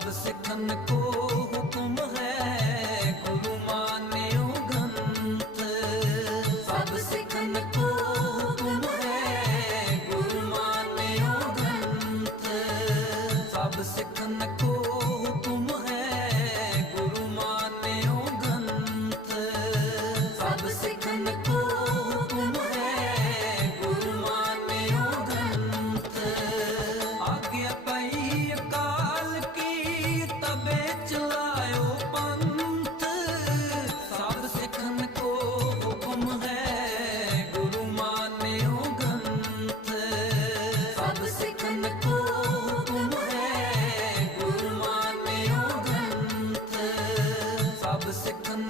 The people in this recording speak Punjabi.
ਸਭ ਸਿਖਨ ਕੋ ਹੁਕਮ ਹੈ, ਗੁਰੂ ਮਾਨਿਓ ਗੰਤ ਸਭ ਸਿੱਖਨ ਕੋ ਹੁਕਮ ਹੈ, ਗੁਰੂ ਮਾਨਿਓ ਗੰਤ ਸਭ ਸਿੱਖ the second